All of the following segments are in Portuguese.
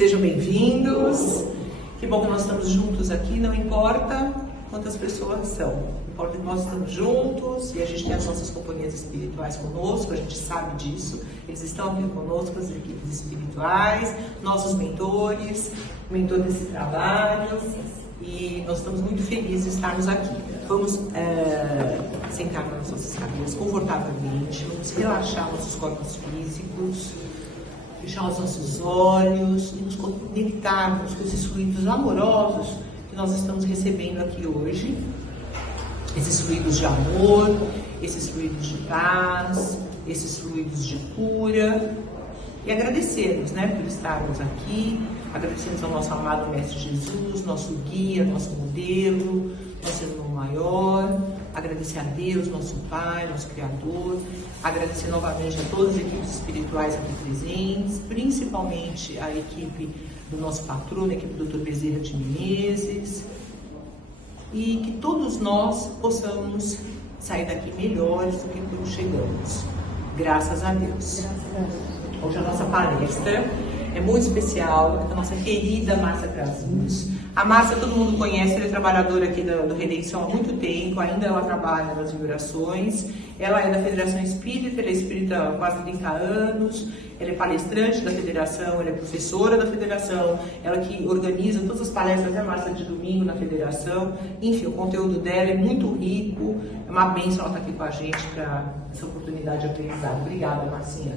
Sejam bem-vindos. Que bom que nós estamos juntos aqui, não importa quantas pessoas são. Importa que nós estamos juntos e a gente tem as nossas companhias espirituais conosco, a gente sabe disso. Eles estão aqui conosco, as equipes espirituais, nossos mentores, mentor desse trabalho. E nós estamos muito felizes de estarmos aqui. Vamos sentar nas nossas cadeiras confortavelmente, vamos relaxar nossos corpos físicos, fechar os nossos olhos e nos conectarmos com esses fluidos amorosos que nós estamos recebendo aqui hoje. Esses fluidos de amor, esses fluidos de paz, esses fluidos de cura. E agradecermos, por estarmos aqui, agradecemos ao nosso amado Mestre Jesus, nosso guia, nosso modelo, nosso irmão maior, agradecer a Deus, nosso Pai, nosso Criador, agradecer novamente a todas as equipes espirituais aqui presentes, principalmente a equipe do nosso patrono, a equipe do Dr. Bezerra de Menezes, e que todos nós possamos sair daqui melhores do que quando chegamos. Graças a Deus. Hoje a nossa palestra é muito especial, a nossa querida Márcia Casus. A Márcia todo mundo conhece, ela é trabalhadora aqui do Redenção há muito tempo, ainda ela trabalha nas vibrações. Ela é da Federação Espírita, ela é espírita há quase 30 anos, ela é palestrante da Federação, ela é professora da Federação, ela que organiza todas as palestras, Márcia, de domingo na Federação. Enfim, o conteúdo dela é muito rico, é uma bênção ela estar aqui com a gente para essa oportunidade de aprendizado. Obrigada, Marcinha.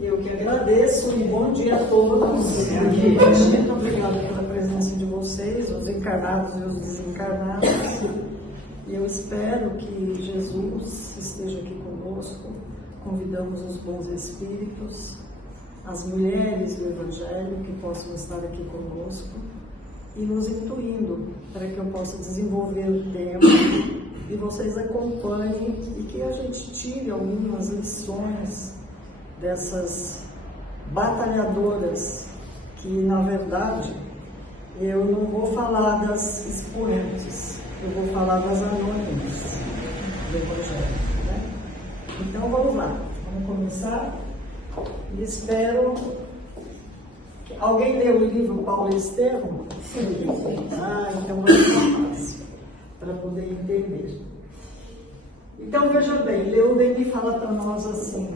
Eu que agradeço e bom dia a todos. Muito obrigada pela presença de vocês, os encarnados e os desencarnados. E eu espero que Jesus esteja aqui conosco. Convidamos os bons espíritos, as mulheres do Evangelho que possam estar aqui conosco e nos intuindo para que eu possa desenvolver o tema e vocês acompanhem e que a gente tire algumas lições dessas batalhadoras que, na verdade, eu não vou falar das expoentes, eu vou falar das anônimas do Evangelho, Então, vamos lá, vamos começar. E espero que alguém leu o livro Paulo Estevam? Sim. Então vai ficar fácil, para poder entender. Então, veja bem, Leoden fala para nós assim: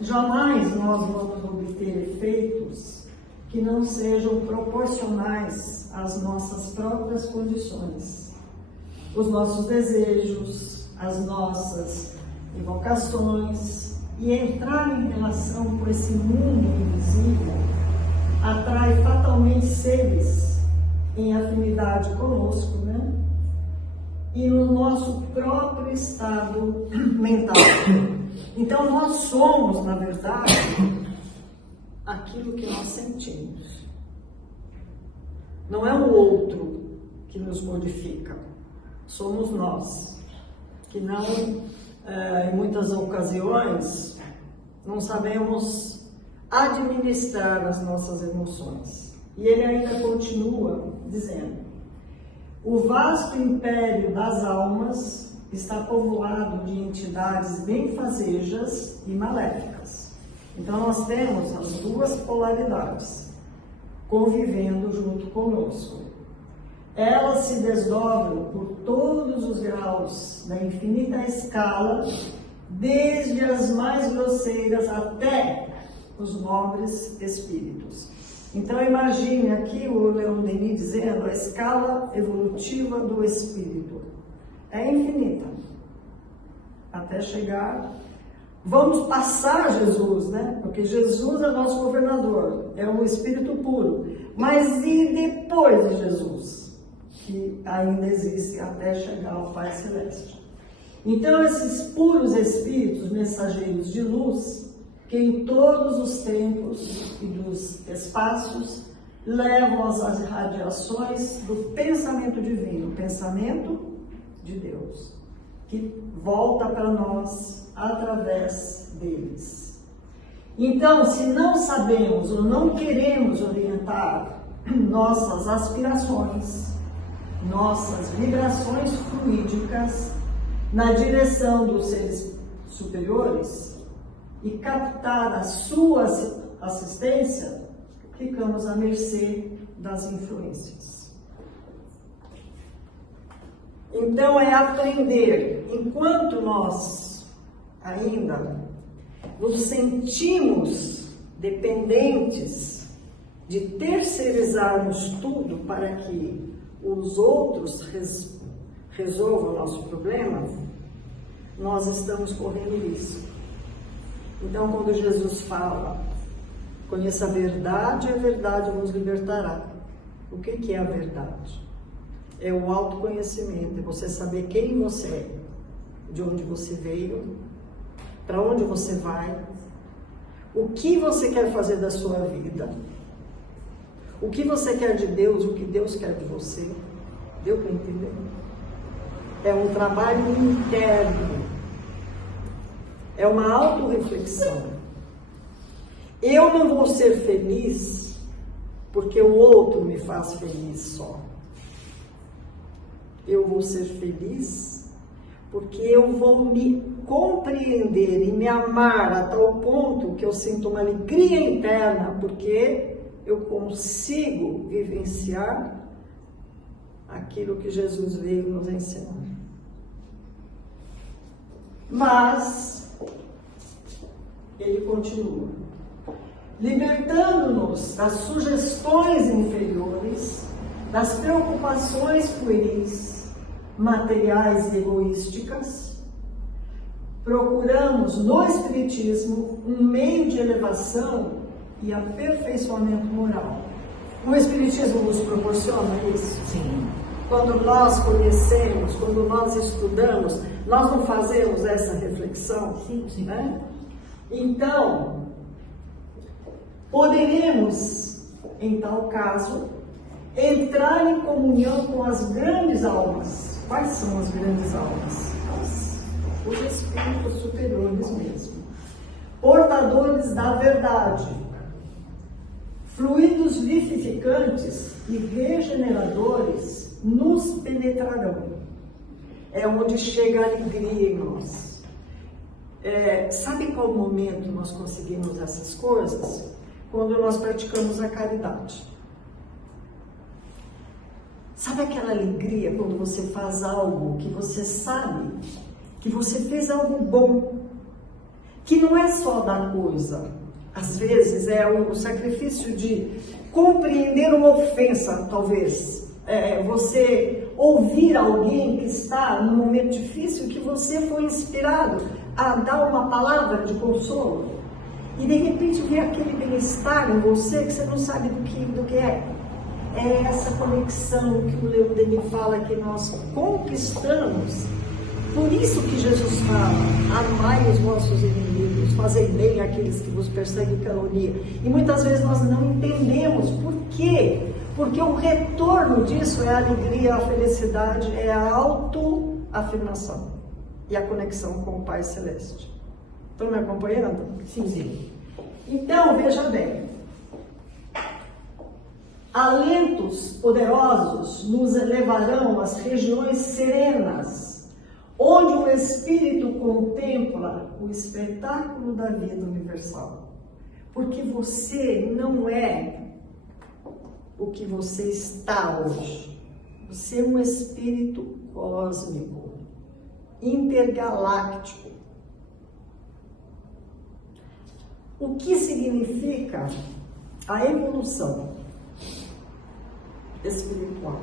jamais nós vamos obter efeitos que não sejam proporcionais às nossas próprias condições. Os nossos desejos, as nossas invocações e entrar em relação com esse mundo invisível atrai fatalmente seres em afinidade conosco, E no nosso próprio estado mental. Então, nós somos, na verdade, aquilo que nós sentimos. Não é o outro que nos modifica, somos nós, que não, em muitas ocasiões, não sabemos administrar as nossas emoções. E ele ainda continua dizendo: o vasto império das almas está povoado de entidades benfazejas e maléficas. Então nós temos as duas polaridades convivendo junto conosco. Elas se desdobram por todos os graus da infinita escala, desde as mais grosseiras até os nobres espíritos. Então imagine aqui o Leon Denis dizendo a escala evolutiva do espírito. É infinita, até chegar, vamos passar Jesus, Porque Jesus é nosso governador, é um espírito puro, mas e depois de Jesus, que ainda existe até chegar ao Pai Celeste. Então esses puros espíritos mensageiros de luz, que em todos os tempos e dos espaços levam as radiações do pensamento divino, pensamento de Deus, que volta para nós através deles. Então, se não sabemos ou não queremos orientar nossas aspirações, nossas vibrações fluídicas na direção dos seres superiores e captar a sua assistência, ficamos à mercê das influências. Então é aprender, enquanto nós ainda nos sentimos dependentes de terceirizarmos tudo para que os outros resolvam o nosso problema, nós estamos correndo risco. Então, quando Jesus fala, conheça a verdade vos libertará. O que é a verdade? É o autoconhecimento, é você saber quem você é, de onde você veio, para onde você vai, o que você quer fazer da sua vida, o que você quer de Deus, o que Deus quer de você. Deu para entender? É um trabalho interno, é uma autorreflexão. Eu não vou ser feliz porque o outro me faz feliz só. Eu vou ser feliz porque eu vou me compreender e me amar a tal ponto que eu sinto uma alegria interna, porque eu consigo vivenciar aquilo que Jesus veio nos ensinar. Mas ele continua, libertando-nos das sugestões inferiores, das preocupações pueris, materiais e egoísticas. Procuramos no Espiritismo um meio de elevação e aperfeiçoamento moral. O Espiritismo nos proporciona isso? Sim. Quando nós conhecemos, quando nós estudamos, nós não fazemos essa reflexão? Sim. Né? Então, poderemos, em tal caso, entrar em comunhão com as grandes almas. Quais são as grandes almas? Os espíritos superiores mesmo. Portadores da verdade. Fluidos vivificantes e regeneradores nos penetrarão. É onde chega a alegria em nós. Sabe qual momento nós conseguimos essas coisas? Quando nós praticamos a caridade. Sabe aquela alegria quando você faz algo que você sabe que você fez algo bom, que não é só dar coisa, às vezes é o sacrifício de compreender uma ofensa, talvez, você ouvir alguém que está num momento difícil, que você foi inspirado a dar uma palavra de consolo, e de repente vem aquele bem-estar em você que você não sabe do que é. É essa conexão que o Leon Denis fala que nós conquistamos. Por isso que Jesus fala, amai os vossos inimigos, fazei bem àqueles que vos perseguem e caluniam. E muitas vezes nós não entendemos por quê. Porque o retorno disso é a alegria, a felicidade, é a autoafirmação e a conexão com o Pai Celeste. Estão me acompanhando? Sim. Então, veja bem. Alentos poderosos nos levarão às regiões serenas, onde o Espírito contempla o espetáculo da vida universal. Porque você não é o que você está hoje. Você é um espírito cósmico, intergaláctico. O que significa a evolução espiritual?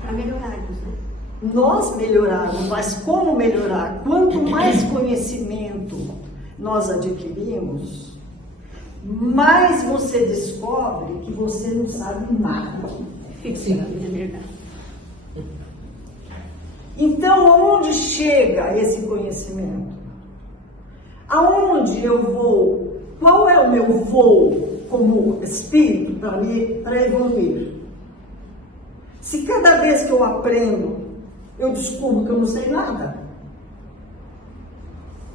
Para melhorarmos, né? Nós melhorarmos, mas como melhorar? Quanto mais conhecimento nós adquirimos, mais você descobre que você não sabe nada. Sim, é verdade. Então, aonde chega esse conhecimento? Aonde eu vou? Qual é o meu voo como espírito para evoluir? Se cada vez que eu aprendo, eu descubro que eu não sei nada.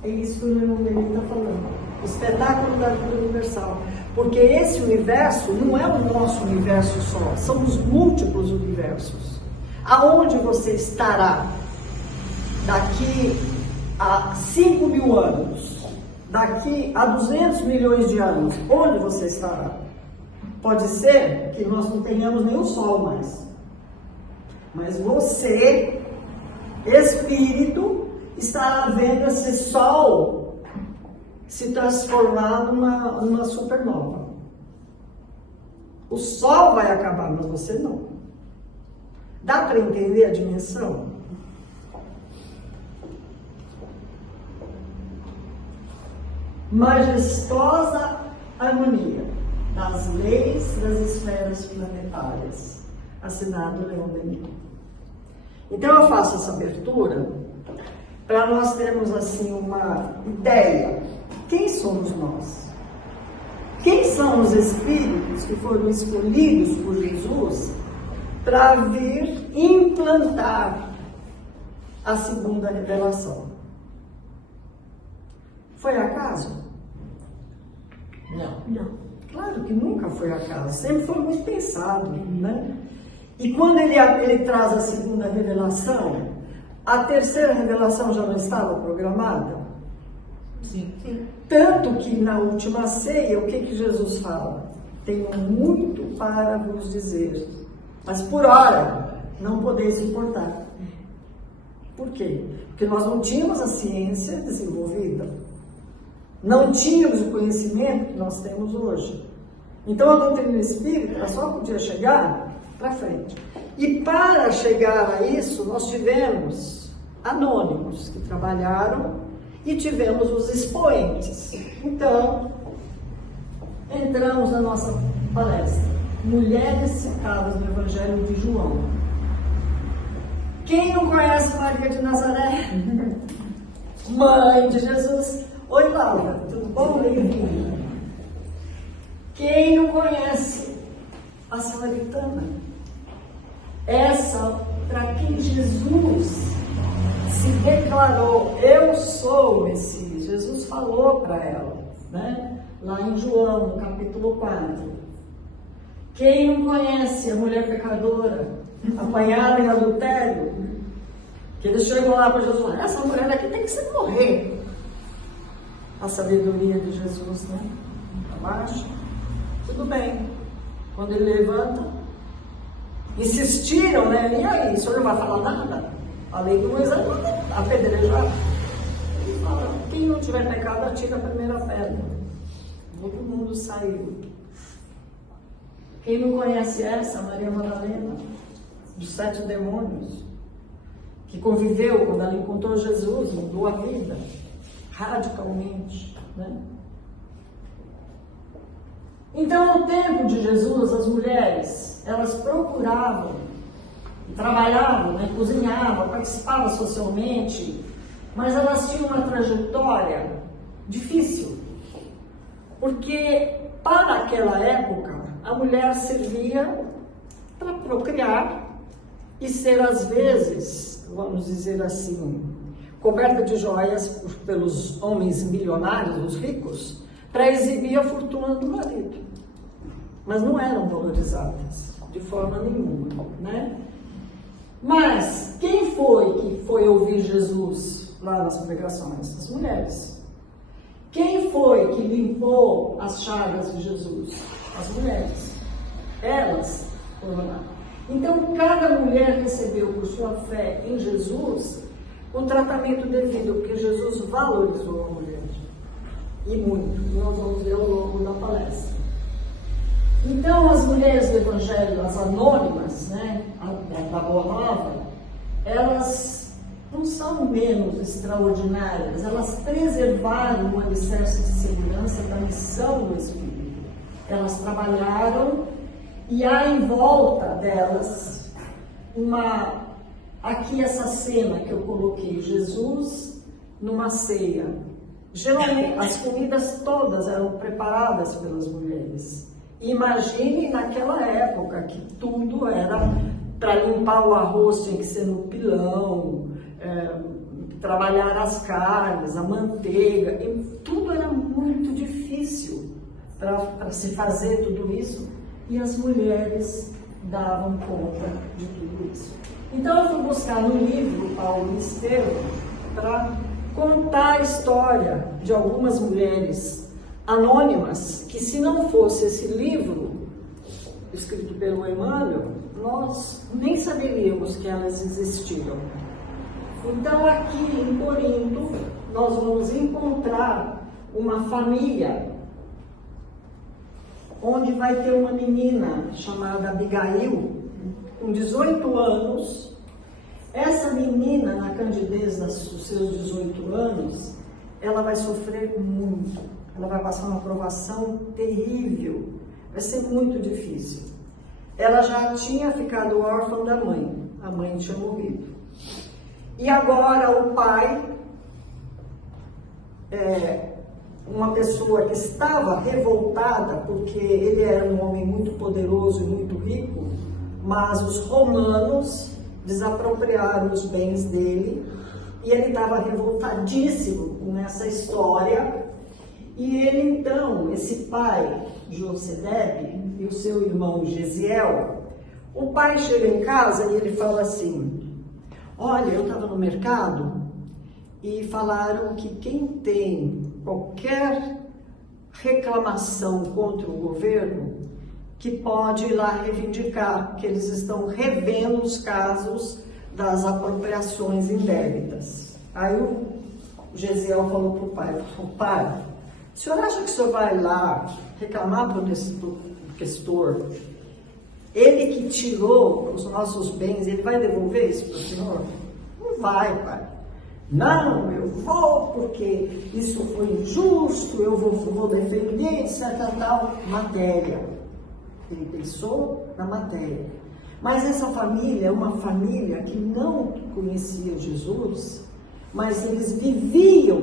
É isso que o Leon Denis está falando. O espetáculo da vida universal. Porque esse universo não é o nosso universo só, são os múltiplos universos. Aonde você estará daqui a 5.000 anos? Daqui a 200 milhões de anos? Onde você estará? Pode ser que nós não tenhamos nenhum sol mais. Mas você, espírito, está vendo esse sol se transformar numa supernova. O sol vai acabar, mas você não. Dá para entender a dimensão? Majestosa harmonia das leis das esferas planetárias. Assinado Leon Denis. Então eu faço essa abertura para nós termos assim uma ideia. Quem somos nós? Quem são os espíritos que foram escolhidos por Jesus para vir implantar a segunda revelação? Foi acaso? Não. Claro que nunca foi acaso, sempre foi muito pensado, né? E quando ele traz a segunda revelação, a terceira revelação já não estava programada? Sim. Tanto que na última ceia, o que Jesus fala? Tenho muito para vos dizer, mas por hora não podeis suportar. Por quê? Porque nós não tínhamos a ciência desenvolvida. Não tínhamos o conhecimento que nós temos hoje. Então a doutrina espírita só podia chegar para frente. E para chegar a isso, nós tivemos anônimos que trabalharam e tivemos os expoentes. Então, entramos na nossa palestra. Mulheres citadas no Evangelho de João. Quem não conhece Maria de Nazaré? Mãe de Jesus. Oi, Laura, tudo bom? Bem-vinda. Quem não conhece a Samaritana? Essa, para quem Jesus se declarou, eu sou o Messias. Jesus falou para ela, né? Lá em João, no capítulo 4. Quem não conhece a mulher pecadora, apanhada em adultério? Que eles chegam lá para Jesus e falam, essa mulher aqui tem que se morrer. A sabedoria de Jesus, né? Abaixo. Tudo bem. Quando ele levanta, insistiram, né? E aí, o senhor não vai falar nada? A lei do Moisés manda apedrejar. Ele fala, quem não tiver pecado, atira a primeira pedra. Todo mundo saiu. Quem não conhece essa, Maria Madalena, dos 7 demônios, que conviveu quando ela encontrou Jesus, mudou a vida radicalmente, né? Então, no tempo de Jesus, as mulheres, elas procuravam, trabalhavam, né? Cozinhavam, participavam socialmente, mas elas tinham uma trajetória difícil, porque para aquela época a mulher servia para procriar e ser às vezes, vamos dizer assim, coberta de joias pelos homens milionários, os ricos, para exibir a fortuna do marido. Mas não eram valorizadas de forma nenhuma, né? Mas quem foi que foi ouvir Jesus lá nas pregações? As mulheres. Quem foi que limpou as chagas de Jesus? As mulheres. Elas foram lá. Então, cada mulher recebeu por sua fé em Jesus o tratamento devido, porque Jesus valorizou a mulher. E muito. Nós vamos ver ao longo da palestra. Então, as mulheres do Evangelho, as anônimas, né, da Boa Nova, elas não são menos extraordinárias, elas preservaram o alicerce de segurança da missão do Espírito. Elas trabalharam e há em volta delas aqui essa cena que eu coloquei, Jesus numa ceia. Geralmente, as comidas todas eram preparadas pelas mulheres. Imagine naquela época que tudo era para limpar o arroz, tinha que ser no pilão, trabalhar as carnes, a manteiga, e tudo era muito difícil para se fazer tudo isso, e as mulheres davam conta de tudo isso. Então eu fui buscar no livro Paulo e Estevão para contar a história de algumas mulheres anônimas, que se não fosse esse livro, escrito pelo Emmanuel, nós nem saberíamos que elas existiram. Então, aqui em Corinto, nós vamos encontrar uma família onde vai ter uma menina chamada Abigail, com 18 anos. Essa menina, na candidez dos seus 18 anos, ela vai sofrer muito. Ela vai passar uma provação terrível. Vai ser muito difícil. Ela já tinha ficado órfã da mãe. A mãe tinha morrido. E agora o pai, uma pessoa que estava revoltada, porque ele era um homem muito poderoso e muito rico, mas os romanos desapropriaram os bens dele, e ele estava revoltadíssimo com essa história. E ele então, esse pai, Josedebe, e o seu irmão Gesiel, o pai chega em casa e ele fala assim: olha, eu estava no mercado e falaram que quem tem qualquer reclamação contra o governo, que pode ir lá reivindicar, que eles estão revendo os casos das apropriações indébitas. Aí o Gesiel falou para o pai: pai, o senhor acha que o senhor vai lá reclamar para o questor? Ele que tirou os nossos bens, ele vai devolver isso para o senhor? Não vai, pai. Não, eu vou porque isso foi injusto, eu vou defender, etc. tal matéria. Ele pensou na matéria. Mas essa família é uma família que não conhecia Jesus, mas eles viviam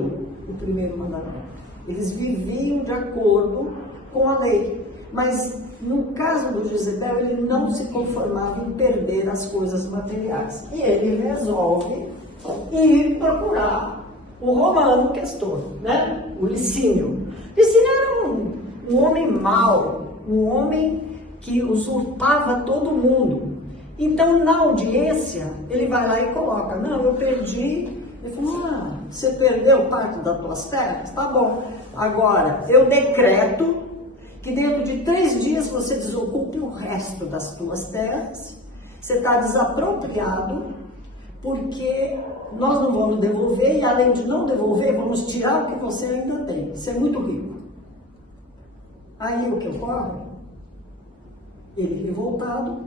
o primeiro mandamento. Eles viviam de acordo com a lei. Mas no caso do Jezebel, ele não se conformava em perder as coisas materiais. E ele resolve ir procurar o romano questor, né? O Licínio. Licínio era um homem mau, um homem que usurpava todo mundo. Então, na audiência, ele vai lá e coloca: não, eu perdi. Ele falou: você perdeu parte das tuas terras? Tá bom. Agora, eu decreto que dentro de 3 dias você desocupe o resto das tuas terras. Você está desapropriado, porque nós não vamos devolver, e além de não devolver, vamos tirar o que você ainda tem. Você é muito rico. Aí o que ocorre? Ele, revoltado,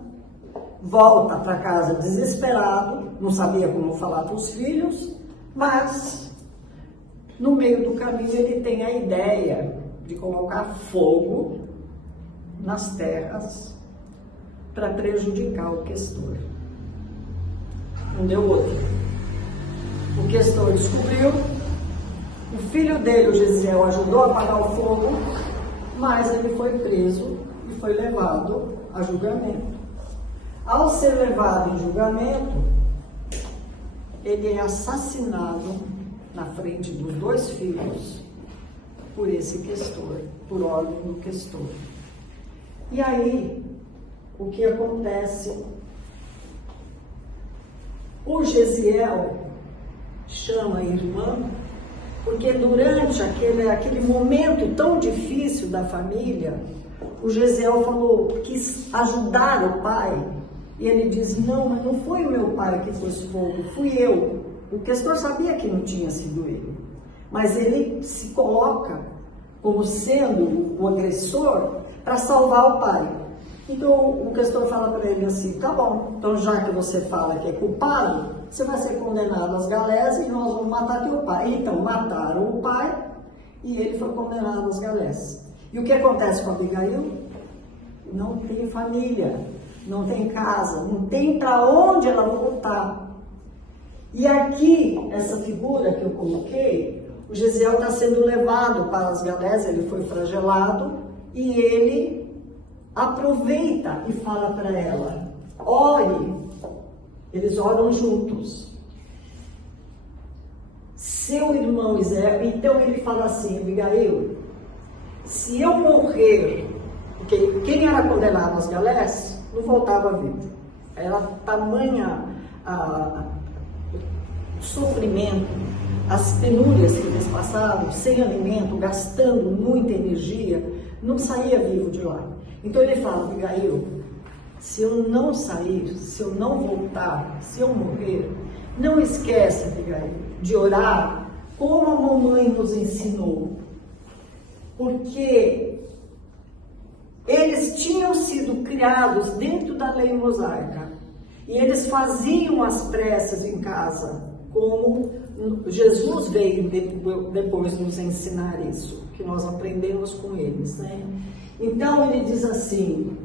volta para casa desesperado, não sabia como falar para os filhos, mas no meio do caminho ele tem a ideia de colocar fogo nas terras para prejudicar o questor. Não deu outro. O questor descobriu, o filho dele, o Gesiel, ajudou a apagar o fogo, mas ele foi preso e foi levado a julgamento. Ao ser levado em julgamento, ele é assassinado na frente dos 2 filhos por esse questor, por ordem do questor. E aí, o que acontece? O Gesiel chama a irmã, porque durante aquele momento tão difícil da família, o Gesiel quis ajudar o pai, e ele diz: não, mas não foi o meu pai que pôs fogo, fui eu. O questor sabia que não tinha sido ele, mas ele se coloca como sendo o agressor para salvar o pai. Então o questor fala para ele assim: tá bom, então já que você fala que é culpado, você vai ser condenado às galés e nós vamos matar teu pai. Então mataram o pai e ele foi condenado às galés. E o que acontece com Abigail? Não tem família, não tem casa, não tem para onde ela voltar. E aqui, essa figura que eu coloquei, o Gesiel está sendo levado para as galés, ele foi flagelado, e ele aproveita e fala para ela: ore. Eles oram juntos. Seu irmão Israel, então ele fala assim: Abigail, se eu morrer, porque quem era condenado às galés não voltava vivo. Era tamanha o sofrimento, as penúrias que eles passavam, sem alimento, gastando muita energia, não saía vivo de lá. Então ele fala, Abigail, se eu não sair, se eu não voltar, se eu morrer, não esqueça, Abigail, de orar como a mamãe nos ensinou. Porque eles tinham sido criados dentro da lei mosaica e eles faziam as preces em casa, como Jesus veio depois nos ensinar isso, que nós aprendemos com eles, né? Então ele diz assim: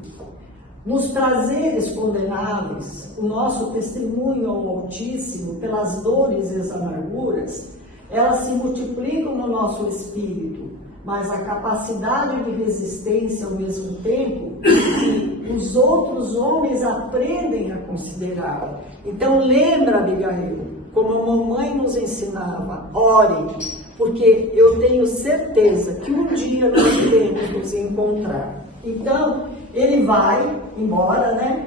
nos prazeres condenáveis, o nosso testemunho ao Altíssimo, pelas dores e as amarguras, elas se multiplicam no nosso espírito, mas a capacidade de resistência ao mesmo tempo que os outros homens aprendem a considerar. Então lembra, Abigail, como a mamãe nos ensinava, ore, porque eu tenho certeza que um dia nós iremos nos encontrar. Então ele vai embora, né?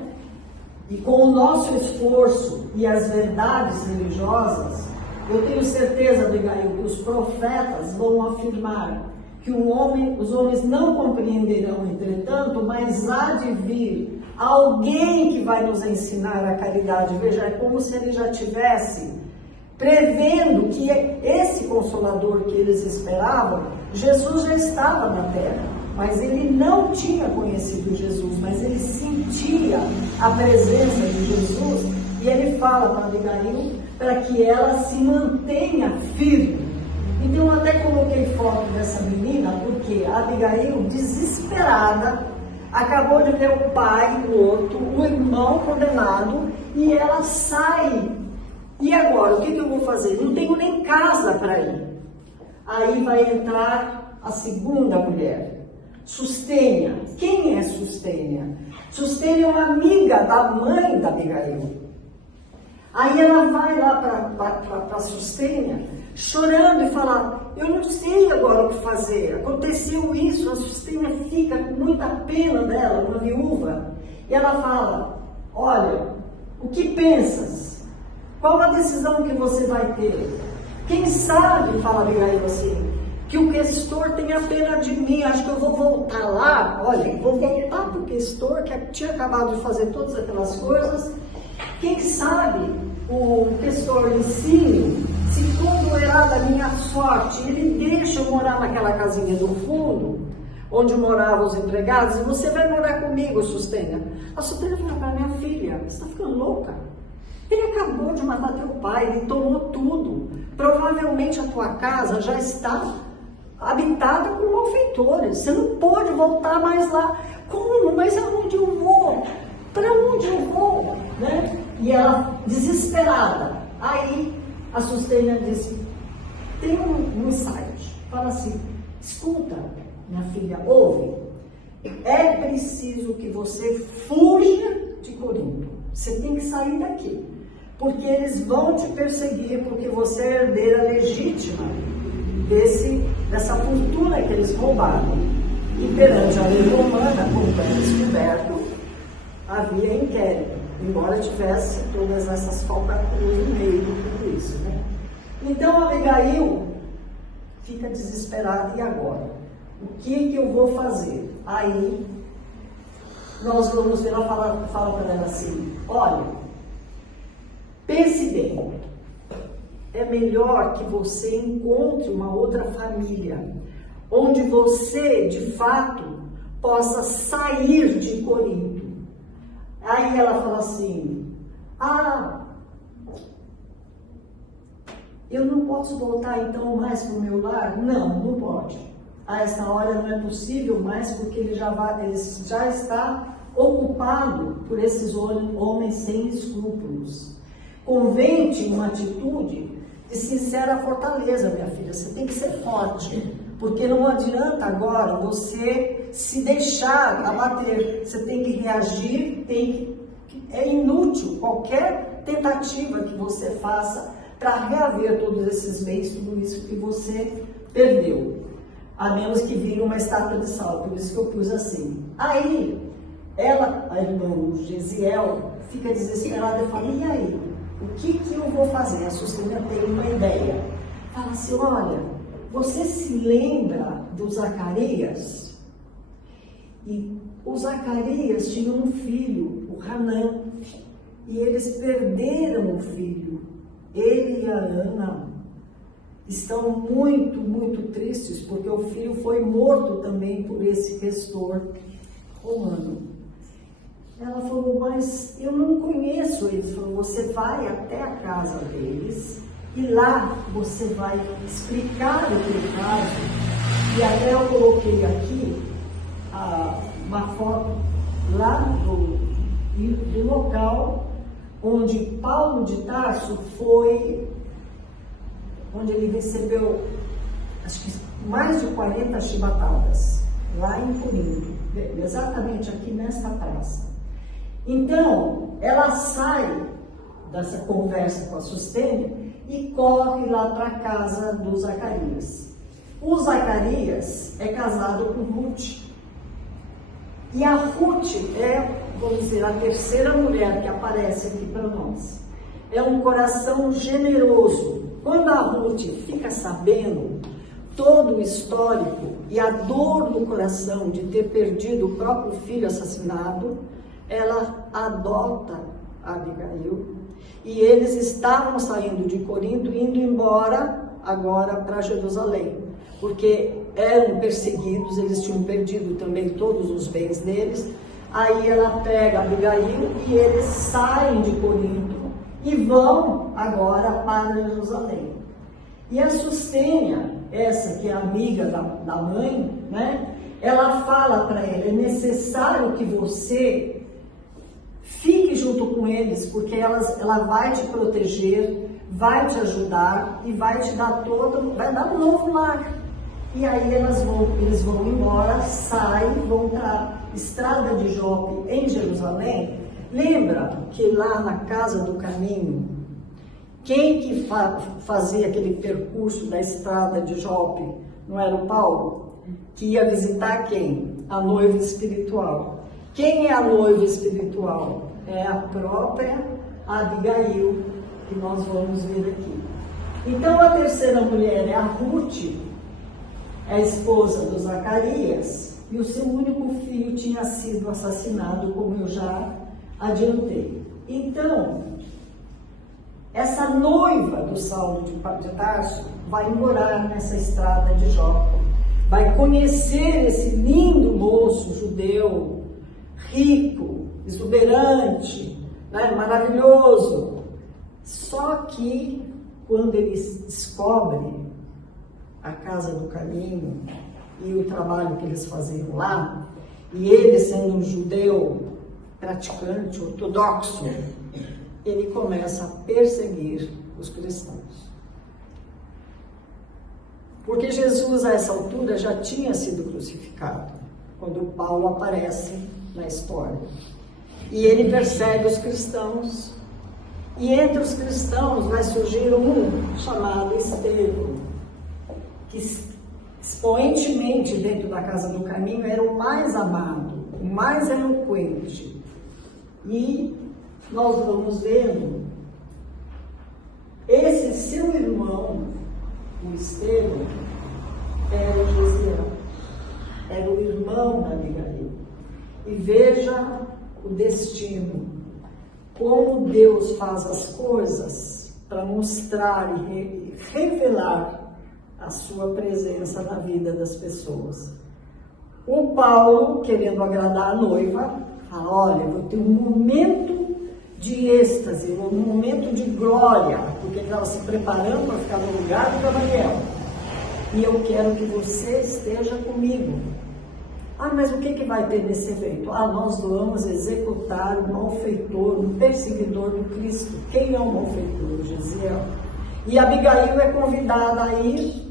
E com o nosso esforço e as verdades religiosas, eu tenho certeza, Abigail, que os profetas vão afirmar que os homens não compreenderão, entretanto, mas há de vir alguém que vai nos ensinar a caridade. Veja, é como se ele já tivesse prevendo que esse Consolador que eles esperavam, Jesus já estava na terra, mas ele não tinha conhecido Jesus, mas ele sentia a presença de Jesus, e ele fala para Abigail para que ela se mantenha firme. Então eu até coloquei foto dessa menina, porque a Abigail, desesperada, acabou de ver o pai morto, o irmão condenado, e ela sai. E agora, o que eu vou fazer? Não tenho nem casa para ir. Aí vai entrar a segunda mulher, Sustênia. Quem é Sustênia? Sustênia é uma amiga da mãe da Abigail. Aí ela vai lá para Sustênia, chorando e fala: eu não sei agora o que fazer, aconteceu isso. A Sustênia fica com muita pena dela, uma viúva, e ela fala: olha, o que pensas? Qual a decisão que você vai ter? Quem sabe, fala Abigail assim, que o questor tenha pena de mim, acho que eu vou voltar lá, olha, vou voltar para o questor que tinha acabado de fazer todas aquelas coisas. Quem sabe o questor Licínio, se tudo era da minha sorte, ele deixa eu morar naquela casinha do fundo, onde moravam os empregados, e você vai morar comigo, Sustênia. A Sustênia fala para minha filha: você está ficando louca? Ele acabou de matar teu pai, ele tomou tudo. Provavelmente a tua casa já está habitada por malfeitores. Você não pode voltar mais lá. Como? Mas aonde eu vou? Para onde eu vou? Né? E ela, desesperada. Aí a Sustênia disse: tem um insight. Fala assim: escuta, minha filha, ouve. É preciso que você fuja de Corinto. Você tem que sair daqui. Porque eles vão te perseguir, porque você é herdeira legítima dessa fortuna que eles roubaram. E perante a lei romana, como é descoberto, havia inquérito, embora tivesse todas essas falcatruas no meio de tudo isso, né? Então Abigail fica desesperada: e agora? O que eu vou fazer? Aí nós vamos ver, ela fala para ela assim: olha, pense bem, é melhor que você encontre uma outra família, onde você, de fato, possa sair de Corinto. Aí ela fala assim: eu não posso voltar então mais para o meu lar? Não, não pode. A essa hora não é possível mais, porque ele já está ocupado por esses homens sem escrúpulos. Convém-te uma atitude de sincera fortaleza, minha filha. Você tem que ser forte, porque não adianta agora você se deixar abater. Você tem que reagir, é inútil qualquer tentativa que você faça para reaver todos esses bens, tudo isso que você perdeu. A menos que vire uma estátua de sal, por isso que eu pus assim. Aí, ela, a irmã Gesiel, fica desesperada e fala: e aí? O que eu vou fazer? A Sustênia tem uma ideia. Fala assim: olha, você se lembra do Zacarias? E o Zacarias tinha um filho, o Hanã, e eles perderam o filho. Ele e a Ana estão muito, muito tristes, porque o filho foi morto também por esse questor romano. Ela falou, mas eu não conheço eles. Falou, você vai até a casa deles e lá você vai explicar o teu caso. E até eu coloquei aqui uma foto lá do local onde Paulo de Tarso foi, onde ele recebeu, acho que mais de 40 chibatadas, lá em Corinto, exatamente aqui nesta praça. Então, ela sai dessa conversa com a Sustênia e corre lá para a casa do Zacarias. O Zacarias é casado com Ruth. E a Ruth é, vamos dizer, a terceira mulher que aparece aqui para nós. É um coração generoso. Quando a Ruth fica sabendo todo o histórico e a dor no coração de ter perdido o próprio filho assassinado, ela adota Abigail. E eles estavam saindo de Corinto, indo embora agora para Jerusalém, porque eram perseguidos, eles tinham perdido também todos os bens deles. Aí ela pega Abigail e eles saem de Corinto e vão agora para Jerusalém. E a Sustênia, essa que é amiga da mãe, né? Ela fala para ele, é necessário que você fique junto com eles, porque ela vai te proteger, vai te ajudar e vai te dar vai dar um novo lar. E aí eles vão embora, saem, vão para a estrada de Jope em Jerusalém. Lembra que lá na Casa do Caminho, quem que fazia aquele percurso da estrada de Jope? Não era o Paulo? Que ia visitar quem? A noiva espiritual. Quem é a noiva espiritual? É a própria Abigail, que nós vamos ver aqui. Então a terceira mulher é a Ruth, é a esposa do Zacarias, e o seu único filho tinha sido assassinado, como eu já adiantei. Então, essa noiva do Saulo de Tarso vai morar nessa estrada de Jope, vai conhecer esse lindo moço judeu, rico, exuberante, né, maravilhoso. Só que quando eles descobrem a Casa do Caminho e o trabalho que eles faziam lá, e ele sendo um judeu praticante, ortodoxo, ele começa a perseguir os cristãos. Porque Jesus, a essa altura, já tinha sido crucificado, quando Paulo aparece na história. E ele persegue os cristãos. E entre os cristãos vai surgir um chamado Estevão, que expoentemente dentro da Casa do Caminho era o mais amado, o mais eloquente. E nós vamos vendo esse seu irmão, o Estevão, era o Josiel, era o irmão da Abigail. E veja o destino, como Deus faz as coisas para mostrar e revelar a sua presença na vida das pessoas. O Paulo, querendo agradar a noiva, fala, olha, eu vou ter um momento de êxtase, um momento de glória, porque ele estava se preparando para ficar no lugar do Gamaliel. E eu quero que você esteja comigo. Ah, mas o que vai ter nesse evento? Ah, nós vamos executar um malfeitor, um perseguidor do Cristo. Quem é o malfeitor? Josiel. E Abigail é convidada a ir.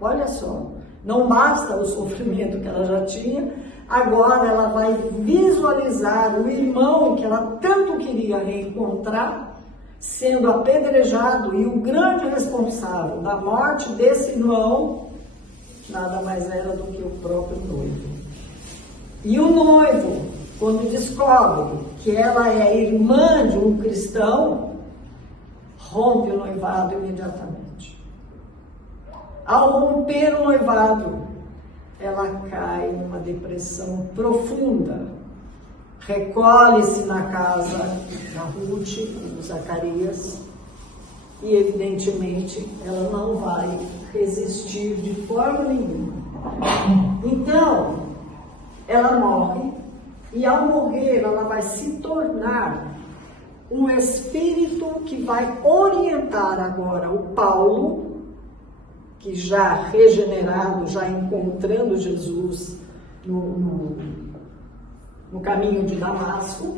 Olha só, não basta o sofrimento que ela já tinha, agora ela vai visualizar o irmão que ela tanto queria reencontrar, sendo apedrejado, e o grande responsável da morte desse irmão, nada mais era do que o próprio noivo. E o noivo, quando descobre que ela é irmã de um cristão, rompe o noivado imediatamente. Ao romper o noivado, ela cai numa depressão profunda, recolhe-se na casa da Ruth, do Zacarias, e evidentemente ela não vai resistir de forma nenhuma. Então, ela morre, e ao morrer ela vai se tornar um espírito que vai orientar agora o Paulo, que já regenerado, já encontrando Jesus no caminho de Damasco,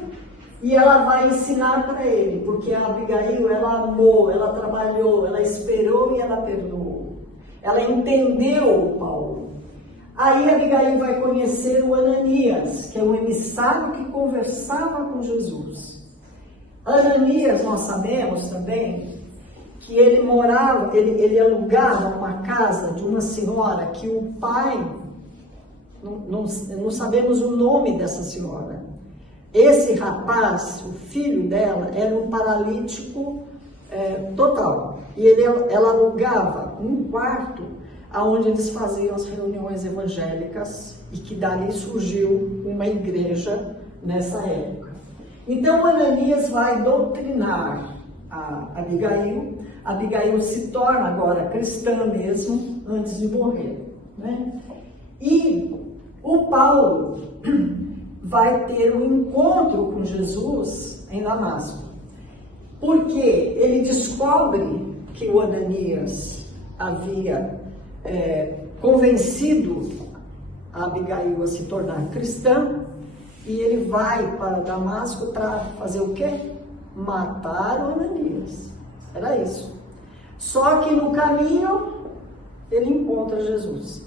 e ela vai ensinar para ele, porque a Abigail, ela amou, ela trabalhou, ela esperou e ela perdoou. Ela entendeu o Paulo. Aí Abigail vai conhecer o Ananias, que é um emissário que conversava com Jesus. Ananias, nós sabemos também que ele morava, ele alugava uma casa de uma senhora que o pai, não sabemos o nome dessa senhora. Esse rapaz, o filho dela, era um paralítico total. E ela alugava um quarto onde eles faziam as reuniões evangélicas e que dali surgiu uma igreja nessa época. Então Ananias vai doutrinar a Abigail. Abigail se torna agora cristã mesmo, antes de morrer, né? E o Paulo vai ter um encontro com Jesus em Damasco, porque ele descobre que o Ananias havia convencido a Abigail a se tornar cristã, e ele vai para Damasco para fazer o quê? Matar o Ananias. Era isso. Só que no caminho ele encontra Jesus.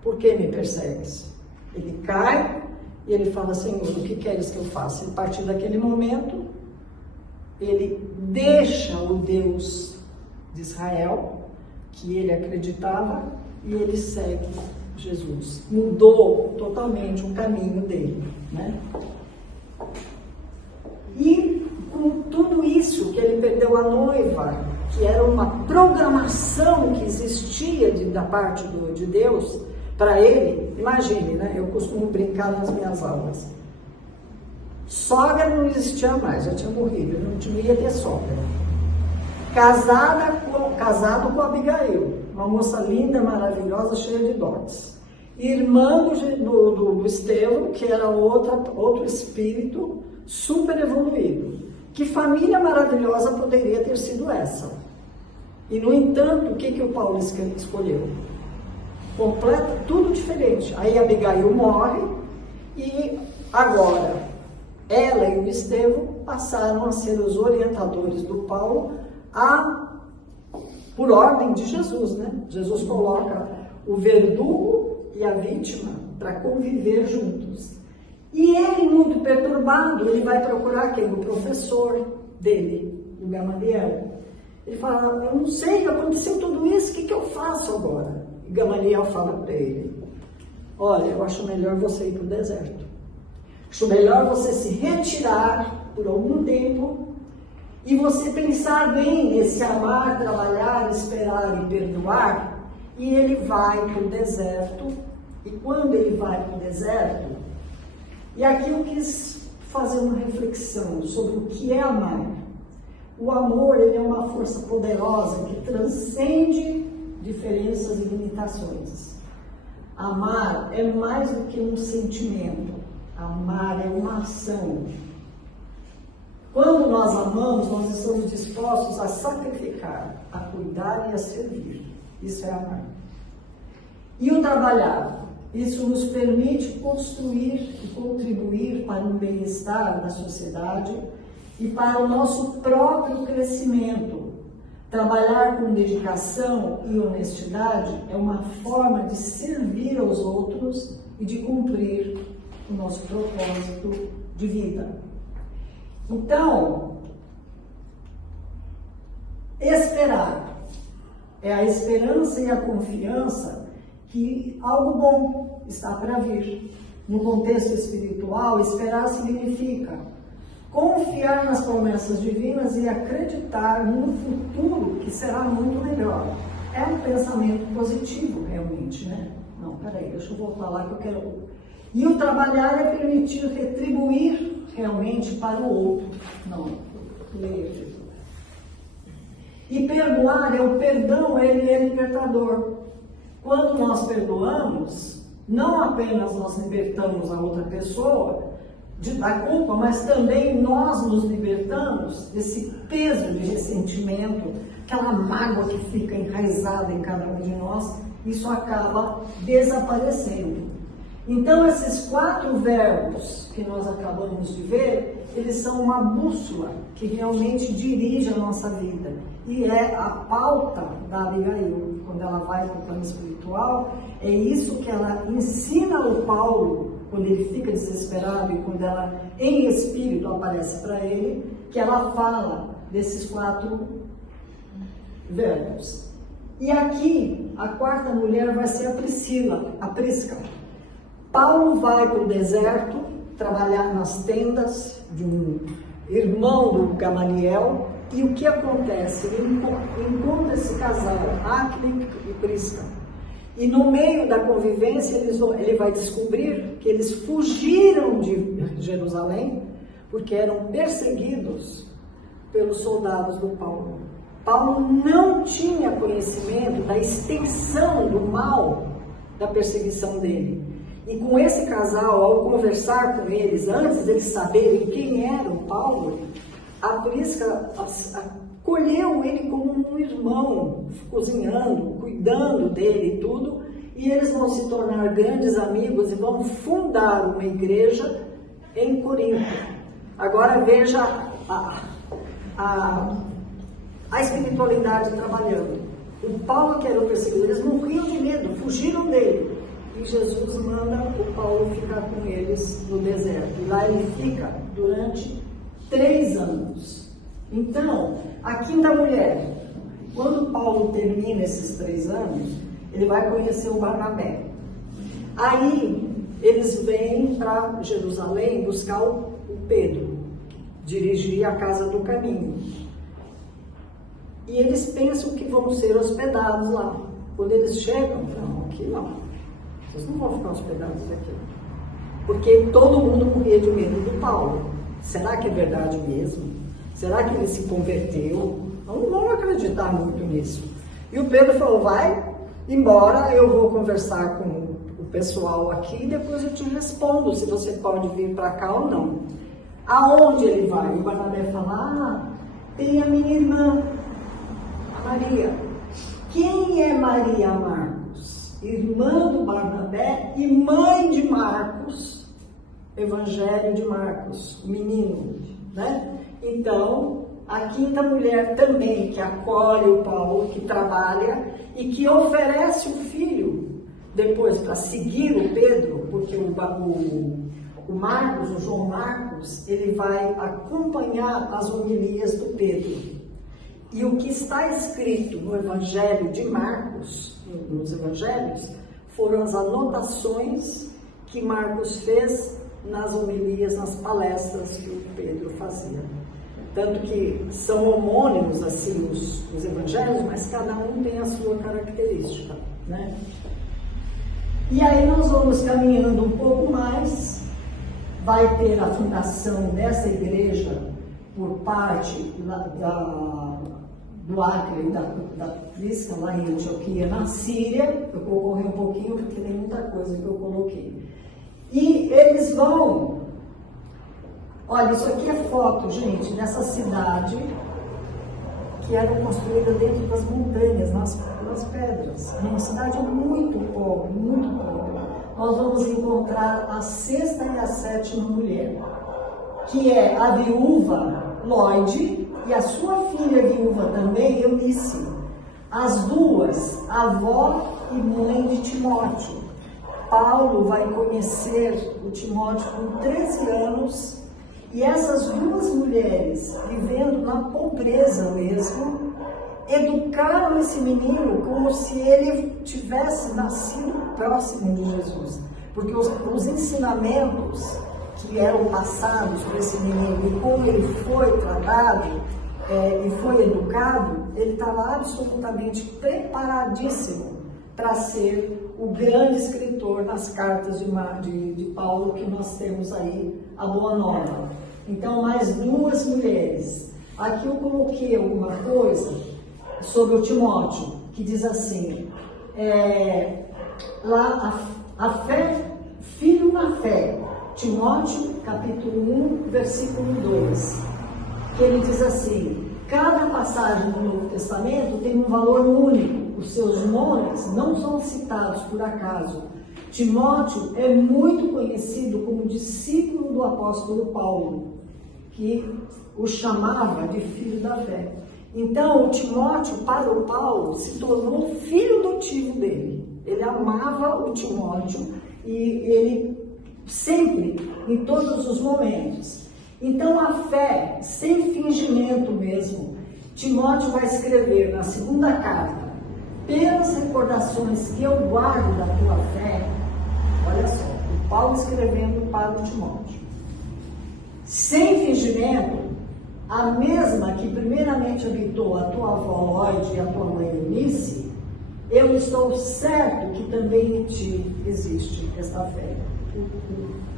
Por que me persegues? Ele cai e ele fala: Senhor, o que queres que eu faça? E a partir daquele momento, ele deixa o Deus de Israel, que ele acreditava, e ele segue Jesus. Mudou totalmente o caminho dele, né? E com tudo isso, que ele perdeu a noiva, que era uma programação que existia da parte de Deus para ele. Imagine, né? Eu costumo brincar nas minhas aulas. Sogra não existia mais, já tinha morrido, não devia ter sogra. Casado com Abigail, uma moça linda, maravilhosa, cheia de dotes. Irmã do Estevão, que era outro espírito super evoluído. Que família maravilhosa poderia ter sido essa? E, no entanto, o que o Paulo escolheu? Tudo diferente. Aí Abigail morre e agora ela e o Estevão passaram a ser os orientadores do Paulo por ordem de Jesus, né? Jesus coloca o verdugo e a vítima para conviver juntos. E ele, muito perturbado, ele vai procurar quem? O professor dele, o Gamaliel. Ele fala: eu não sei, aconteceu tudo isso, o que eu faço agora? E Gamaliel fala para ele: olha, eu acho melhor você ir para o deserto. Acho melhor você se retirar por algum tempo e você pensar bem nesse amar, trabalhar, esperar e perdoar. E ele vai para o deserto. E quando ele vai para o deserto, e aqui eu quis fazer uma reflexão sobre o que é amar. O amor, ele é uma força poderosa que transcende diferenças e limitações. Amar é mais do que um sentimento. Amar é uma ação. Quando nós amamos, nós estamos dispostos a sacrificar, a cuidar e a servir. Isso é amar. E o trabalhar? Isso nos permite construir e contribuir para o bem-estar da sociedade e para o nosso próprio crescimento. Trabalhar com dedicação e honestidade é uma forma de servir aos outros e de cumprir o nosso propósito de vida. Então, esperar é a esperança e a confiança que algo bom está para vir. No contexto espiritual, esperar significa confiar nas promessas divinas e acreditar no futuro que será muito melhor. É um pensamento positivo, realmente, né? Não, peraí, deixa eu voltar lá que eu quero... E o trabalhar é permitir retribuir realmente para o outro. Não, leia. E perdoar o perdão, ele é libertador. Quando nós perdoamos, não apenas nós libertamos a outra pessoa da culpa, mas também nós nos libertamos desse peso de ressentimento, aquela mágoa que fica enraizada em cada um de nós, isso acaba desaparecendo. Então, esses 4 verbos que nós acabamos de ver, eles são uma bússola que realmente dirige a nossa vida. E é a pauta da Abigail, quando ela vai para o plano espiritual, é isso que ela ensina ao Paulo, quando ele fica desesperado e quando ela, em espírito, aparece para ele, que ela fala desses 4 verbos. E aqui, a 4ª mulher vai ser a Priscila, a Prisca. Paulo vai para o deserto trabalhar nas tendas de um irmão do Gamaliel, e o que acontece? Ele encontra esse casal, Áquila e Prisca, e no meio da convivência ele vai descobrir que eles fugiram de Jerusalém porque eram perseguidos pelos soldados do Paulo. Paulo não tinha conhecimento da extensão do mal da perseguição dele. E com esse casal, ao conversar com eles, antes deles saberem quem era o Paulo, a Prisca acolheu ele como um irmão, cozinhando, cuidando dele e tudo, e eles vão se tornar grandes amigos e vão fundar uma igreja em Corinto. Agora veja a espiritualidade trabalhando. O Paulo, que era o perseguidor, eles morriam de medo, fugiram dele. E Jesus manda o Paulo ficar com eles no deserto. E lá ele fica durante 3 anos. Então, a 5ª mulher, quando Paulo termina esses 3 anos, ele vai conhecer o Barnabé. Aí, eles vêm para Jerusalém buscar o Pedro, dirigir a casa do caminho. E eles pensam que vão ser hospedados lá. Quando eles chegam, não, aqui não. Vocês não vão ficar hospedados aqui. Porque todo mundo morria de medo do Paulo. Será que é verdade mesmo? Será que ele se converteu? Não vão acreditar muito nisso. E o Pedro falou, vai embora, eu vou conversar com o pessoal aqui e depois eu te respondo se você pode vir para cá ou não. Aonde ele vai? E o Barnabé fala, tem a minha irmã, a Maria. Quem é Maria Marcos? Irmã do Barnabé e mãe de Marcos, Evangelho de Marcos, o menino, né? Então, a 5ª mulher também, que acolhe o Paulo, que trabalha e que oferece o filho depois para seguir o Pedro, porque o Marcos, o João Marcos, ele vai acompanhar as homilias do Pedro. E o que está escrito no Evangelho de Marcos, nos Evangelhos, foram as anotações que Marcos fez nas homilias, nas palestras que o Pedro fazia. Tanto que são homônimos, assim, os Evangelhos, mas cada um tem a sua característica, né? E aí nós vamos caminhando um pouco mais, vai ter a fundação dessa igreja por parte do Acre e da Prisca, lá em Antioquia, na Síria. Eu vou correr um pouquinho porque tem muita coisa que eu coloquei. E eles vão... Olha, isso aqui é foto, gente, dessa cidade que era construída dentro das montanhas, nas pedras. É uma cidade muito pobre, muito pobre. Nós vamos encontrar a 6ª e a 7ª mulher, que é a viúva Lloyd e a sua filha viúva também, Eunice. As duas, avó e mãe de Timóteo. Paulo vai conhecer o Timóteo com 13 anos e essas 2 mulheres, vivendo na pobreza mesmo, educaram esse menino como se ele tivesse nascido próximo de Jesus. Porque os ensinamentos que eram passados para esse menino e como ele foi tratado e foi educado, ele estava absolutamente preparadíssimo para ser o grande escritor das cartas de Paulo que nós temos aí, a Boa Nova. Então, mais 2 mulheres. Aqui eu coloquei alguma coisa sobre o Timóteo, que diz assim, lá a fé, filho na fé, Timóteo, capítulo 1, versículo 2, que ele diz assim, cada passagem do Novo Testamento tem um valor único, os seus nomes não são citados por acaso. Timóteo é muito conhecido como discípulo do apóstolo Paulo, que o chamava de filho da fé. Então, o Timóteo, para o Paulo, se tornou filho adotivo dele. Ele amava o Timóteo e ele sempre, em todos os momentos. Então, a fé, sem fingimento mesmo, Timóteo vai escrever na segunda carta, pelas recordações que eu guardo da tua fé, olha só, o Paulo escrevendo para o Timóteo. Sem fingimento, a mesma que primeiramente habitou a tua avó Lloyd e a tua mãe Eunice, eu estou certo que também em ti existe esta fé.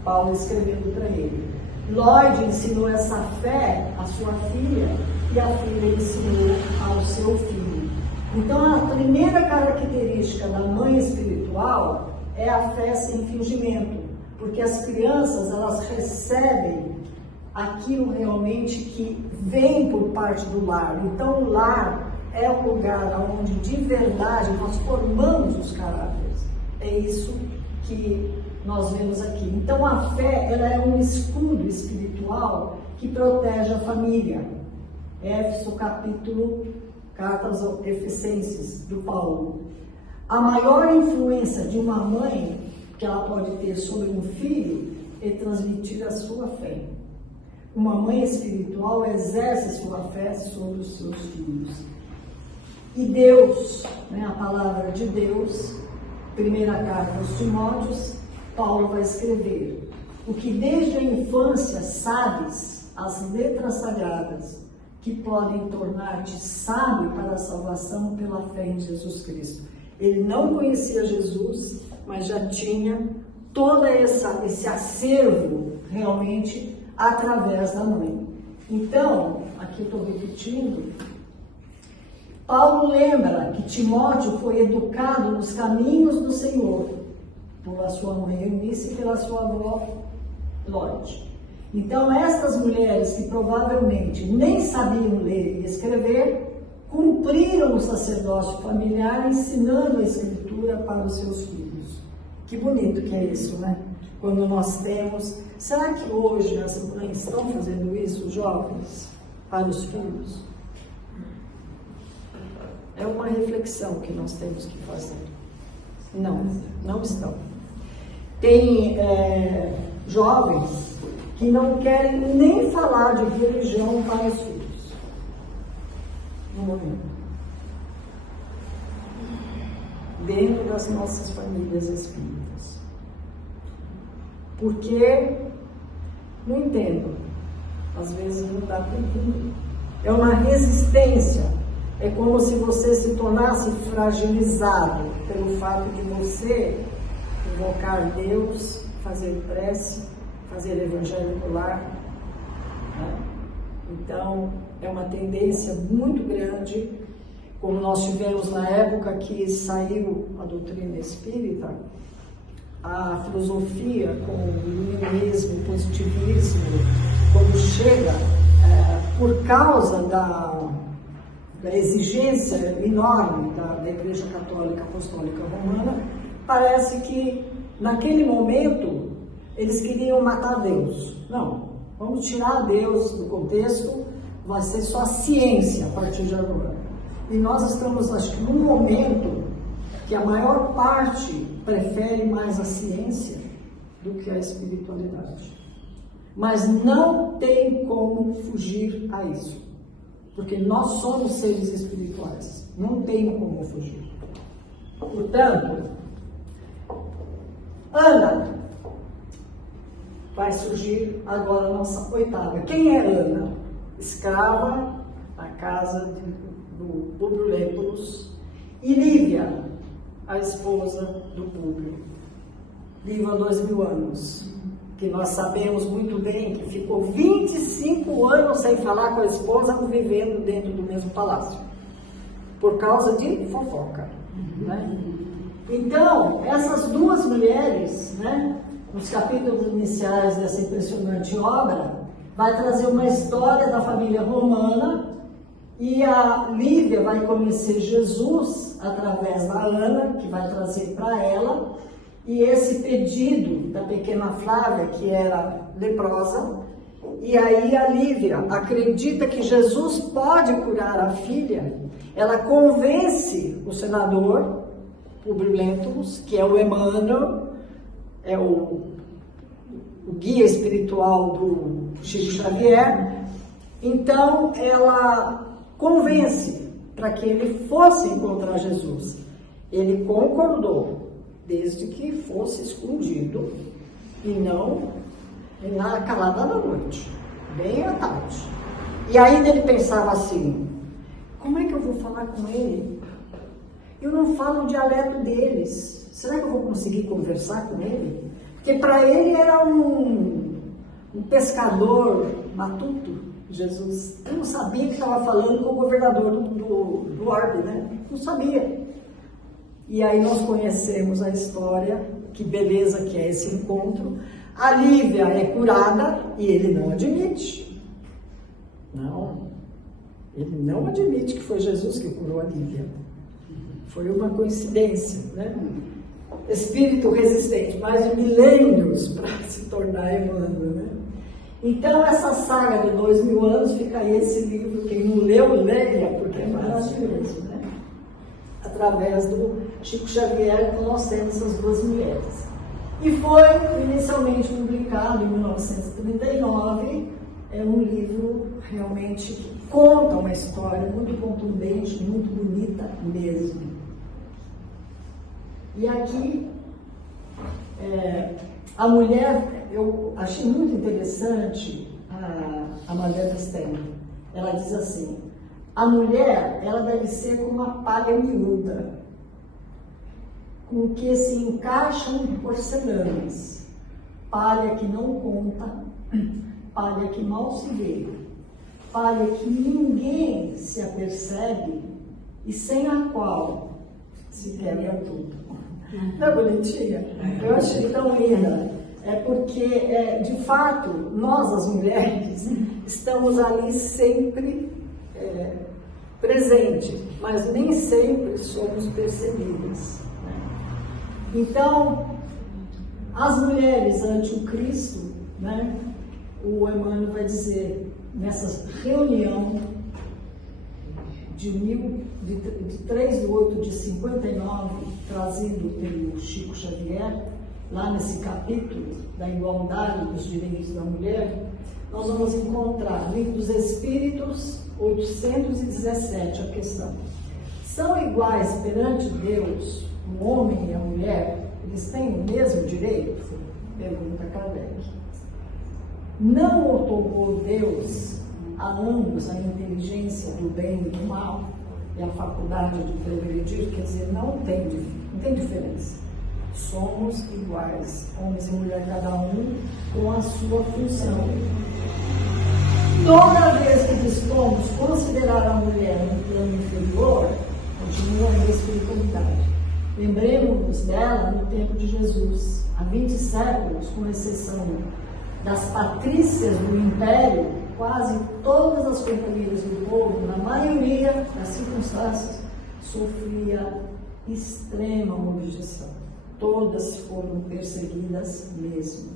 Paulo escrevendo para ele. Lloyd ensinou essa fé à sua filha e a filha ensinou ao seu filho. Então, a primeira característica da mãe espiritual é a fé sem fingimento, porque as crianças, elas recebem aquilo realmente que vem por parte do lar. Então, o lar é um lugar onde, de verdade, nós formamos os caráteres. É isso que nós vemos aqui. Então, a fé, ela é um escudo espiritual que protege a família. Éfeso, capítulo, cartas aos Efesenses, do Paulo. A maior influência de uma mãe que ela pode ter sobre um filho é transmitir a sua fé. Uma mãe espiritual exerce sua fé sobre os seus filhos. E Deus, a palavra de Deus, primeira carta aos Timóteos, Paulo vai escrever: o que desde a infância sabes, as letras sagradas, que podem tornar-te sábio para a salvação pela fé em Jesus Cristo. Ele não conhecia Jesus, mas já tinha todo esse acervo realmente através da mãe. Então, aqui eu estou repetindo, Paulo lembra que Timóteo foi educado nos caminhos do Senhor, pela sua mãe Eunice e pela sua avó Lloyd. Então, estas mulheres que provavelmente nem sabiam ler e escrever, cumpriram o sacerdócio familiar ensinando a escritura para os seus filhos. Que bonito que é isso, né? Quando nós temos... Será que hoje as mães estão fazendo isso, jovens, para os filhos? É uma reflexão que nós temos que fazer. Não estão. Tem jovens que não querem nem falar de religião para os filhos. No momento. Dentro das nossas famílias espíritas. Porque, não entendo, às vezes não dá para entender. É uma resistência, é como se você se tornasse fragilizado pelo fato de você invocar Deus, fazer prece, fazer evangelho no lar. Né? Então, é uma tendência muito grande, como nós tivemos na época que saiu a doutrina espírita, a filosofia com o iluminismo, o positivismo, quando chega, por causa da exigência enorme da Igreja Católica Apostólica Romana, parece que naquele momento eles queriam matar Deus. Não, vamos tirar Deus do contexto, vai ser só a ciência a partir de agora. E nós estamos, acho que, num momento que a maior parte prefere mais a ciência do que a espiritualidade. Mas não tem como fugir a isso, porque nós somos seres espirituais, não tem como fugir. Portanto, Ana vai surgir agora a nossa oitava. Quem é Ana? Escrava na casa do Públio Lentulus. E Lívia, a esposa do Públio, viva há 2000 anos, que nós sabemos muito bem que ficou 25 anos sem falar com a esposa, vivendo dentro do mesmo palácio, por causa de fofoca, né? Então, essas duas mulheres, né, nos capítulos iniciais dessa impressionante obra, vai trazer uma história da família romana, e a Lívia vai conhecer Jesus através da Ana, que vai trazer para ela, e esse pedido da pequena Flávia, que era leprosa, e aí a Lívia acredita que Jesus pode curar a filha, ela convence o senador Públio Lentulus, que é o Emmanuel, é o guia espiritual do Chico Xavier. Então ela convence para que ele fosse encontrar Jesus. Ele concordou, desde que fosse escondido e não na calada da noite, bem à tarde. E ainda ele pensava assim: como é que eu vou falar com ele? Eu não falo o dialeto deles. Será que eu vou conseguir conversar com ele? Porque para ele era um pescador matuto, Jesus. Eu não sabia que estava falando com o governador do orbe, né? Não sabia. E aí nós conhecemos a história, que beleza que é esse encontro. A Lívia é curada e ele não admite. Não, ele não admite que foi Jesus que curou a Lívia. Foi uma coincidência, né? Espírito resistente, mais de milênios para se tornar Emmanuel, né? Então, essa saga de 2000 anos, fica aí esse livro, quem não leu, leia, porque é maravilhoso, né? Através do Chico Xavier, então nós temos essas duas mulheres. E foi inicialmente publicado em 1939, é um livro realmente que conta uma história muito contundente, muito bonita mesmo. E aqui, a mulher, eu achei muito interessante a Madame Stern. Ela diz assim: a mulher, ela deve ser como uma palha miúda, com que se encaixam porcelanas, palha que não conta, palha que mal se vê, palha que ninguém se apercebe e sem a qual se quebra tudo. Não é bonitinha? Eu achei tão linda. É porque, de fato, nós, as mulheres, estamos ali sempre presentes, mas nem sempre somos percebidas, né? Então, as mulheres ante o Cristo, né, o Emmanuel vai dizer, nessa reunião de 3/8/59, trazido pelo Chico Xavier, lá nesse capítulo da igualdade dos direitos da mulher, nós vamos encontrar Livro dos Espíritos, 817, a questão: são iguais perante Deus o homem e a mulher? Eles têm o mesmo direito? Pergunta Kardec. Não otorgou Deus a ambos a inteligência do bem e do mal e a faculdade de progredir? Quer dizer, não tem diferença. Somos iguais, homens e mulheres, cada um com a sua função. Toda vez que dispomos considerar a mulher um plano inferior, continua a espiritualidade. Lembremos-nos dela no tempo de Jesus. Há 20 séculos, com exceção das patrícias do Império, quase todas as companheiras do povo, na maioria das circunstâncias, sofria extrema objeção. Todas foram perseguidas mesmo.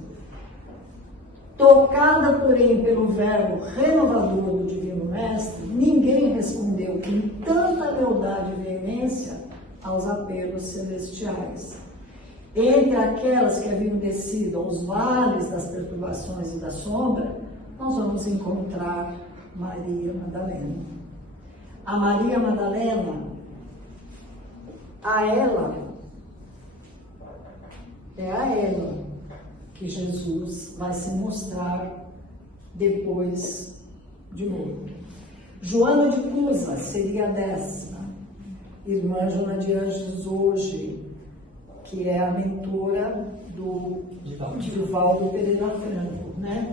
Tocada, porém, pelo verbo renovador do Divino Mestre, ninguém respondeu com tanta lealdade e veemência aos apelos celestiais. Entre aquelas que haviam descido aos vales das perturbações e da sombra, nós vamos encontrar Maria Madalena. A Maria Madalena, a ela que Jesus vai se mostrar depois de morto. Joana de Cusa seria a 10ª, irmã Joana de Anjos hoje, que é a mentora do Divaldo Pereira Franco, né?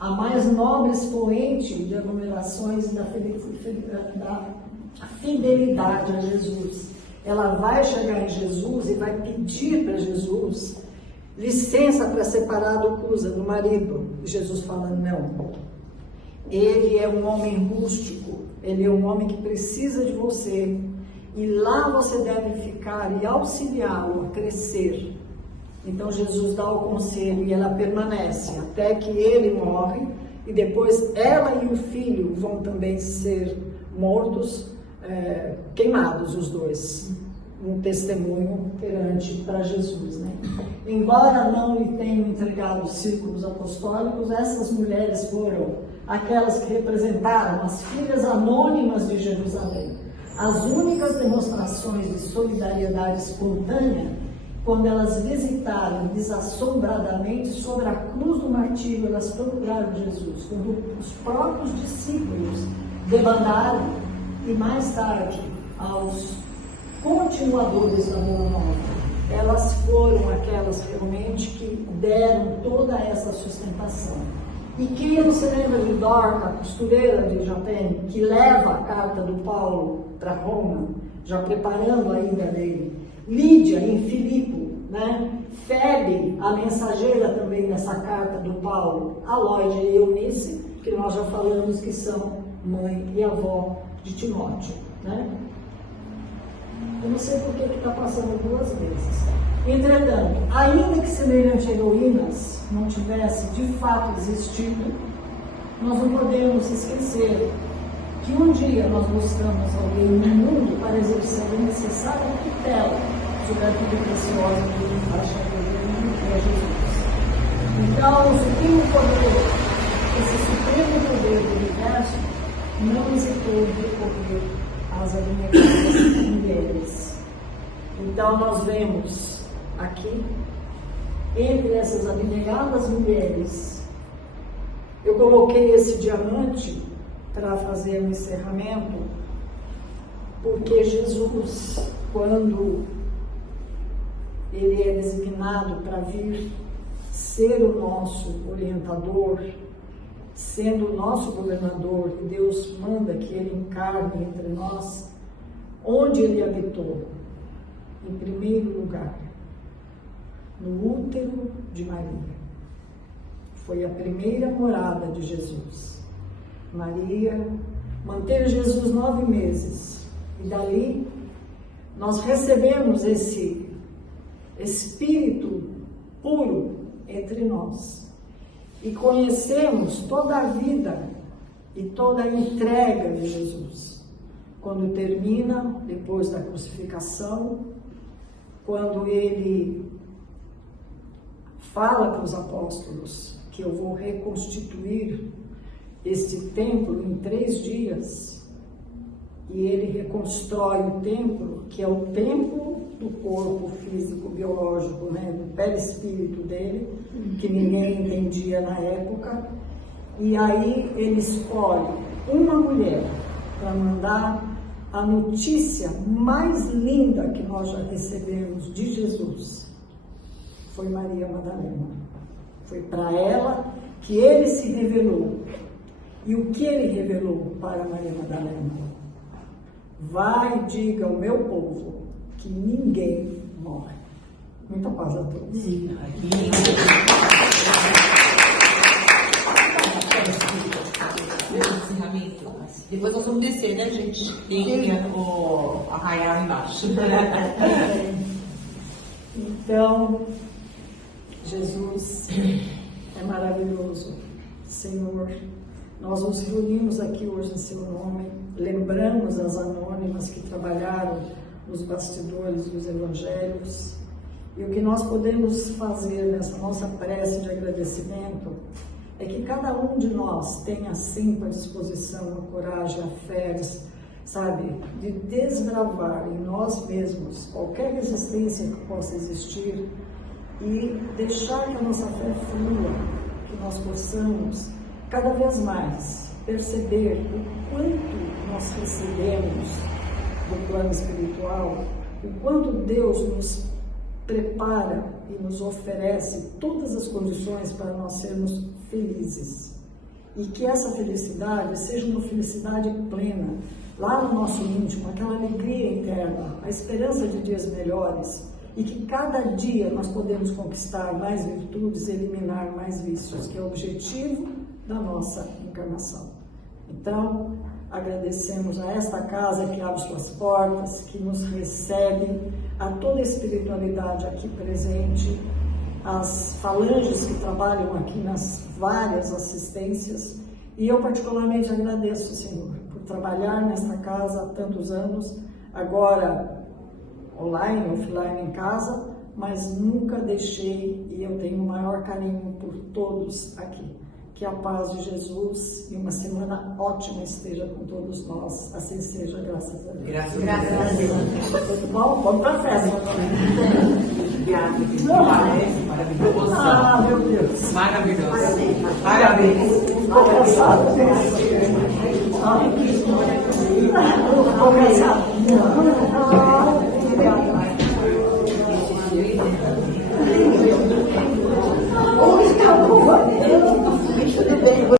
A mais nobre expoente de aglomerações da fidelidade a Jesus. Ela vai chegar em Jesus e vai pedir para Jesus licença para separar do Cusa, do marido. E Jesus fala, não. Ele é um homem rústico, ele é um homem que precisa de você. E lá você deve ficar e auxiliá-lo a crescer. Então Jesus dá o conselho e ela permanece até que ele morre. E depois ela e o filho vão também ser mortos, queimados os dois. Um testemunho perante para Jesus, né? Embora não lhe tenham entregado os círculos apostólicos, essas mulheres foram aquelas que representaram as filhas anônimas de Jerusalém. As únicas demonstrações de solidariedade espontânea, quando elas visitaram desassombradamente sobre a cruz do martírio, elas procuraram Jesus, quando os próprios discípulos debandaram, e mais tarde aos continuadores da Boa Nova, elas foram aquelas realmente que deram toda essa sustentação. E quem não se lembra de Dorca, a costureira de Japém, que leva a carta do Paulo para Roma, já preparando a ida dele? Lídia, em Filipe, né? Febe, a mensageira também nessa carta do Paulo, a Lóide e Eunice, que nós já falamos que são mãe e avó de Timóteo, né? Eu não sei por que está passando duas vezes. Entretanto, ainda que semelhantes heroínas não tivesse de fato existido, nós não podemos esquecer que um dia nós buscamos alguém no mundo para exercer a necessária tutela sobre a vida preciosa que ele faz que é Jesus. Então, o supremo poder, esse supremo poder do universo, não hesitou de recorrer às abnegadas mulheres. Então, nós vemos aqui, entre essas abnegadas mulheres, eu coloquei esse diamante para fazer um encerramento, porque Jesus, quando ele é designado para vir ser o nosso orientador, sendo o nosso governador, e Deus manda que ele encarne entre nós, onde ele habitou? Em primeiro lugar, no útero de Maria. Foi a primeira morada de Jesus. Maria manteve Jesus 9 meses, e dali nós recebemos esse Espírito puro entre nós, e conhecemos toda a vida e toda a entrega de Jesus. Quando termina, depois da crucificação, quando ele fala para os apóstolos que eu vou reconstituir este templo em 3 dias, e ele reconstrói o templo, que é o templo do corpo físico, biológico, né, do perispírito dele, que ninguém entendia na época, e aí ele escolhe uma mulher para mandar a notícia mais linda que nós já recebemos de Jesus. Foi Maria Madalena. Foi para ela que ele se revelou. E o que ele revelou para Maria Madalena? Vai e diga ao meu povo que ninguém morre. Muita paz a todos. Depois nós vamos descer, né, gente? Tem o arraial embaixo. Então, Jesus é maravilhoso. Senhor, nós nos reunimos aqui hoje em seu nome, lembramos as anônimas que trabalharam nos bastidores dos evangelhos, e o que nós podemos fazer nessa nossa prece de agradecimento é que cada um de nós tenha sempre a disposição, a coragem, a fé, sabe, de desbravar em nós mesmos qualquer resistência que possa existir e deixar que a nossa fé flua, que nós possamos cada vez mais perceber o quanto nós recebemos do plano espiritual, o quanto Deus nos prepara e nos oferece todas as condições para nós sermos felizes. E que essa felicidade seja uma felicidade plena, lá no nosso íntimo, aquela alegria interna, a esperança de dias melhores, e que cada dia nós podemos conquistar mais virtudes e eliminar mais vícios, que é o objetivo da nossa encarnação. Então, agradecemos a esta casa que abre suas portas, que nos recebe, a toda a espiritualidade aqui presente, as falanges que trabalham aqui nas várias assistências, e eu particularmente agradeço, Senhor, por trabalhar nesta casa há tantos anos, agora online, offline em casa, mas nunca deixei, e eu tenho o maior carinho por todos aqui. Que a paz de Jesus e uma semana ótima esteja com todos nós. Assim seja, graças a Deus. Graças a Deus. Tudo bom? Vamos para a festa agora. Obrigada, maravilhoso. Ah, meu Deus. Maravilhoso. Parabéns. Estou cansada. Estou cansada.